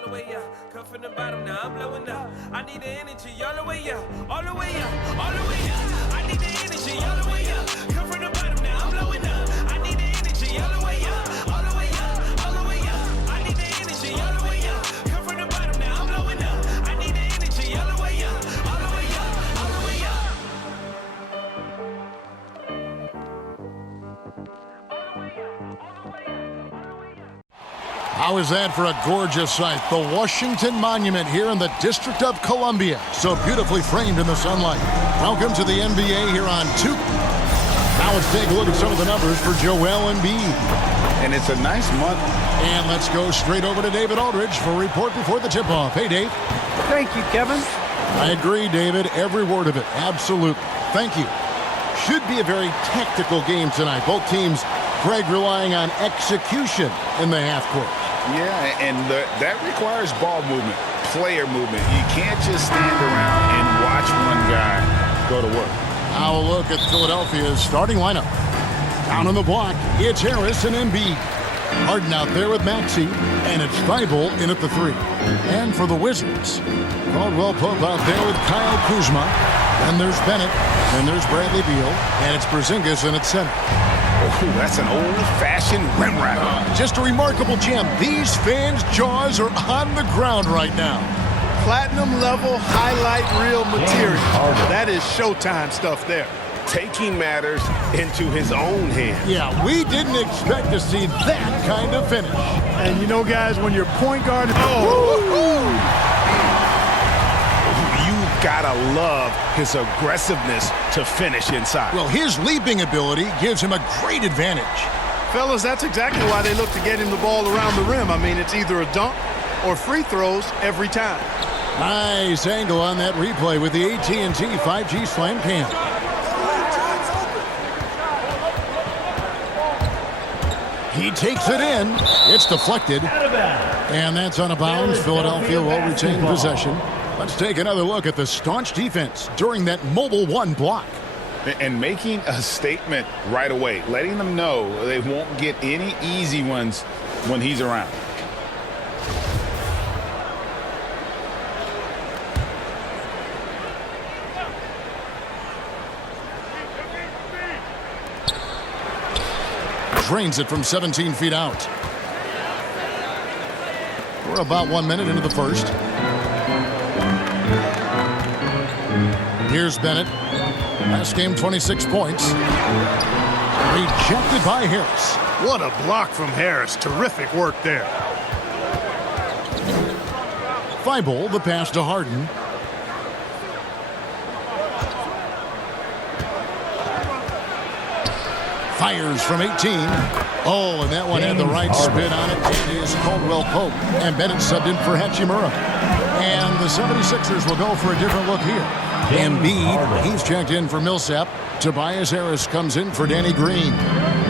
all the way up. Come from the bottom, now I'm blowing up. I need the energy all the way up, all the way up, all the way up. I need the energy all the way up. Come from the bottom, now I'm blowing up. I need the energy all the way up, all the way up, all the way up. I need the energy all the way up. Come from the bottom, now I'm blowing up. I need the energy all the way up, all the way up, all the way up. How is that for a gorgeous sight? The Washington Monument here in the District of Columbia. So beautifully framed in the sunlight. Welcome to the NBA here on 2. Now let's take a look at some of the numbers for Joel Embiid. And it's a nice month. And let's go straight over to David Aldridge for a report before the tip-off. Hey, Dave. Thank you, Kevin. I agree, David. Every word of it. Absolutely. Thank you. Should be a very tactical game tonight. Both teams, Greg, relying on execution in the half court. Yeah, and that requires ball movement, player movement. You can't just stand around and watch one guy go to work. Now a look at Philadelphia's starting lineup. Down on the block, it's Harris and Embiid. Harden out there with Maxey, and it's Thibault in at the 3. And for the Wizards, Caldwell Pope out there with Kyle Kuzma. Then there's Bennett, then there's Bradley Beal, and it's Porzingis in at center. Oh, that's an old-fashioned rim wrap. Just a remarkable gem. These fans' jaws are on the ground right now. Platinum level highlight reel material. That is Showtime stuff there. Taking matters into his own hands. Yeah, we didn't expect to see that kind of finish. And you know, guys, when your point guard... Gotta love his aggressiveness to finish inside. Well, his leaping ability gives him a great advantage. Fellas, that's exactly why they look to get him the ball around the rim. I mean, it's either a dunk or free throws every time. Nice angle on that replay with the AT&T 5G Slam Cam. He takes it in. It's deflected. And that's out of bounds. Philadelphia will retain possession. Let's take another look at the staunch defense during that mobile 1 block. And making a statement right away, letting them know they won't get any easy ones when he's around. Drains it from 17 feet out. We're about 1 minute into the first. Here's Bennett. Last game, 26 points. Rejected by Harris. What a block from Harris. Terrific work there. Thibault, the pass to Harden. Fires from 18. Oh, and that one had the right spin on it. It is Caldwell Pope. And Bennett subbed in for Hachimura. And the 76ers will go for a different look here. Embiid, he's checked in for Millsap. Tobias Harris comes in for Danny Green.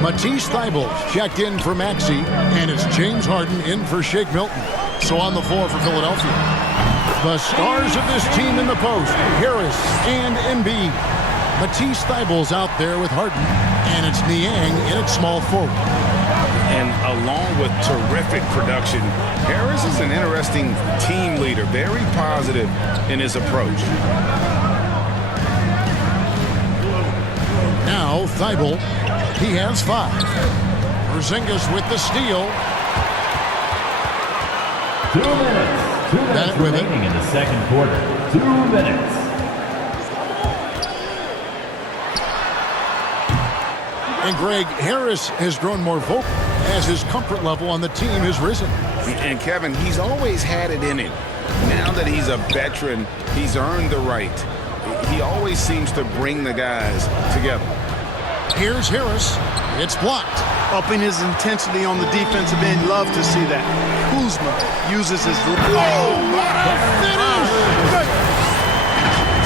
Matisse Thybulle checked in for Maxey. And it's James Harden in for Shake Milton. So on the floor for Philadelphia, the stars of this team in the post, Harris and Embiid. Matisse Thybulle's out there with Harden. And it's Niang in at small forward. And along with terrific production, Harris is an interesting team leader, very positive in his approach. Now Thibault, he has 5. Porzingis with the steal. 2 minutes. 2 minutes remaining in the second quarter. 2 minutes. And Greg, Harris has grown more vocal as his comfort level on the team has risen. And Kevin, he's always had it in him. Now that he's a veteran, he's earned the right. He always seems to bring the guys together. Here's Harris. It's blocked. Upping his intensity on the defensive end. Love to see that. Kuzma uses his... Oh, what a finish!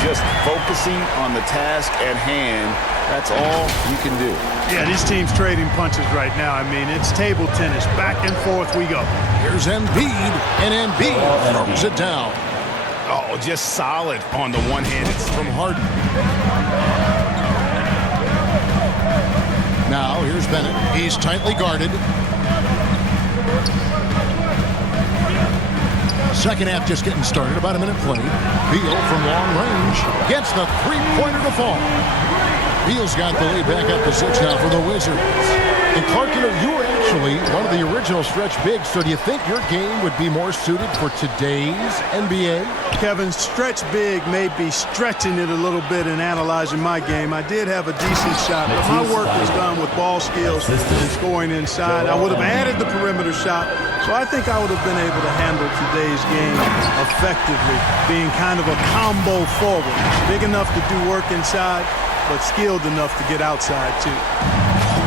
Just focusing on the task at hand, that's all you can do. Yeah, these teams trading punches right now. I mean, it's table tennis. Back and forth we go. Here's Embiid, and Embiid throws it down. Oh, just solid on the one-handed from Harden. Now, here's Bennett. He's tightly guarded. Second half just getting started. About a minute played. Beal from long range gets the three-pointer to fall. Beal's got the lead back up to 6 now for the Wizards. And Clark, you were actually one of the original stretch bigs, so do you think your game would be more suited for today's NBA? Kevin, stretch big may be stretching it a little bit in analyzing my game. I did have a decent shot, but my work was done with ball skills and scoring inside. I would have added the perimeter shot, so I think I would have been able to handle today's game effectively, being kind of a combo forward. Big enough to do work inside, but skilled enough to get outside, too.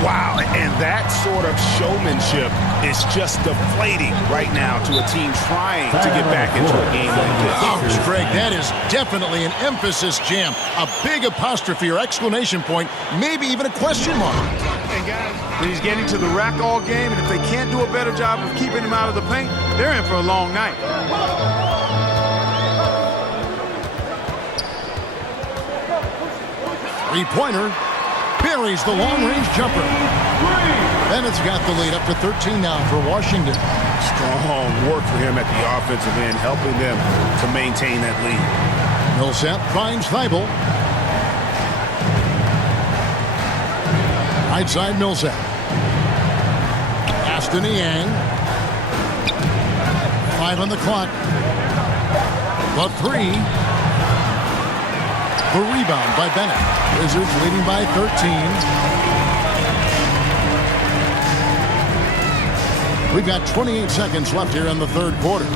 Wow, and that sort of showmanship is just deflating right now to a team trying to get back into a game like this. Ouch, Greg, that is definitely an emphasis jam. A big apostrophe or exclamation point, maybe even a question mark. And guys, he's getting to the rack all game, and if they can't do a better job of keeping him out of the paint, they're in for a long night. Three-pointer. Buries the long-range jumper. Bennett's got the lead up to 13 now for Washington. Strong work for him at the offensive end, helping them to maintain that lead. Millsap finds Thibault. Right side Millsap. Pass to Niang. 5 on the clock. The three. The rebound by Bennett. Wizards leading by 13. We've got 28 seconds left here in the third quarter.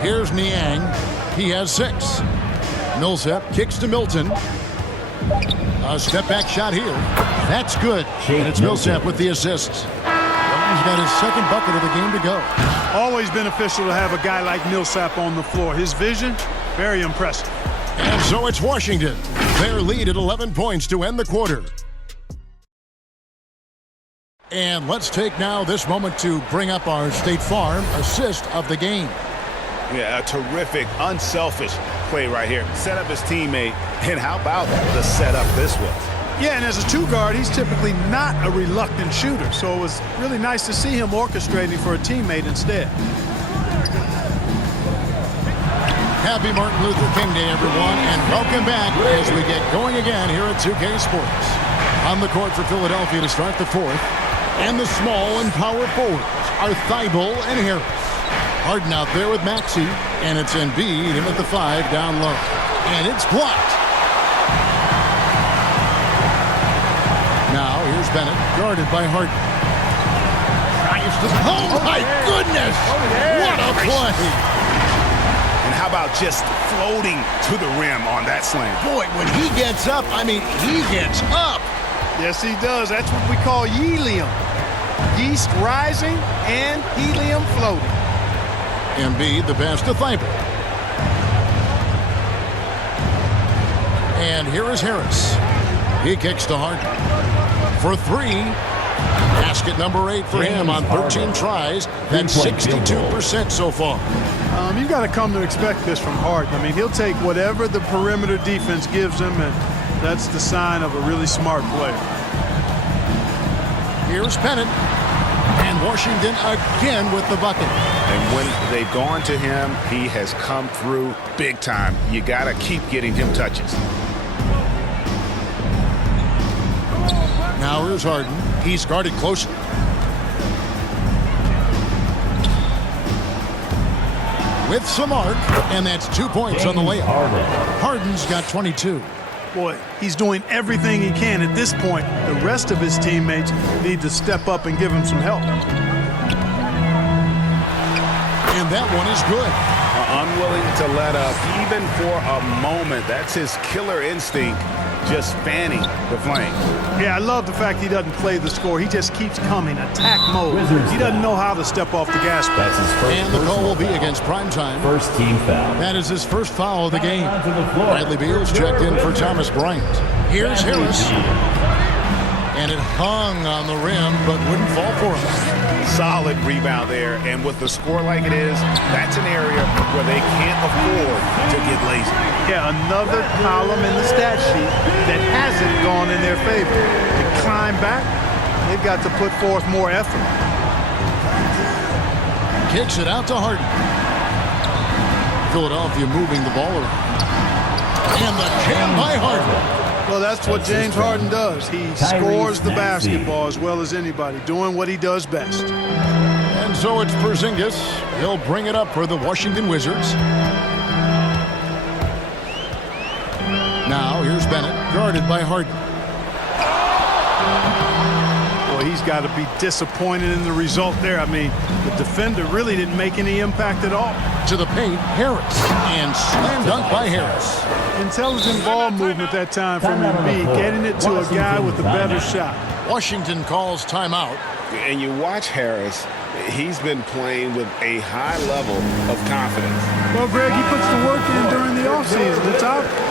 Here's Niang. He has 6. Millsap kicks to Milton. A step-back shot here. That's good. And it's Millsap with the assists. He's got his second bucket of the game to go. Always beneficial to have a guy like Millsap on the floor. His vision, very impressive. And so it's Washington. Their lead at 11 points to end the quarter. And let's take now this moment to bring up our State Farm assist of the game. Yeah, a terrific, unselfish play right here. Set up his teammate, and how about the setup this was? Yeah, and as a two guard, he's typically not a reluctant shooter, so it was really nice to see him orchestrating for a teammate instead. Happy Martin Luther King Day, everyone, and welcome back as we get going again here at 2K Sports. On the court for Philadelphia to start the fourth, and the small and power forwards are Thibault and Harris. Harden out there with Maxey, and it's Embiid in at the 5 down low. And it's blocked. Now here's Bennett, guarded by Harden. Oh my goodness! What a play! And how about just floating to the rim on that slam? Boy, when he gets up, I mean, he gets up. Yes, he does. That's what we call helium. Yeast rising and helium floating. Embiid, the pass to Thibault. And here is Harris. He kicks to Harden. For 3. Basket number 8 for him on 13 tries. That's 62% so far. You've got to come to expect this from Harden. I mean, he'll take whatever the perimeter defense gives him, and that's the sign of a really smart player. Here's Bennett. And Washington again with the bucket. And when they've gone to him, he has come through big time. You got to keep getting him touches. Now here's Harden. He's guarded closely. With some arc, and that's 2 points on the layup. Harden's got 22. Boy, he's doing everything he can at this point. The rest of his teammates need to step up and give him some help. And that one is good. Unwilling to let up, even for a moment. That's his killer instinct, just fanning the flame. Yeah, I love the fact he doesn't play the score. He just keeps coming, attack mode. He doesn't know how to step off the gas pedal. That's his first. And the call will be against Primetime. First team foul. That is his first foul of the game. Onto the floor. Bradley Beal's checked in for Thomas Bryant. Here's Harris. And it hung on the rim, but wouldn't fall for him. Solid rebound there, and with the score like it is, that's an area where they can't afford to get lazy. Yeah, another column in the stat sheet that hasn't gone in their favor. To climb back, they've got to put forth more effort. Kicks it out to Harden. Philadelphia moving the ball around. And the jam by Harden. Well, that's what James Harden does. He scores the basketball as well as anybody, doing what he does best. And so it's Porzingis. He'll bring it up for the Washington Wizards. Now here's Bennett, guarded by Harden. Boy, he's got to be disappointed in the result there. I mean, the defender really didn't make any impact at all. To the paint, Harris. And slam dunk by Harris. Intelligent ball movement that time from MYNBA, getting it to a guy with a better shot. Washington calls timeout. And you watch Harris, he's been playing with a high level of confidence. Well, Greg, he puts the work in during the offseason. It's obvious.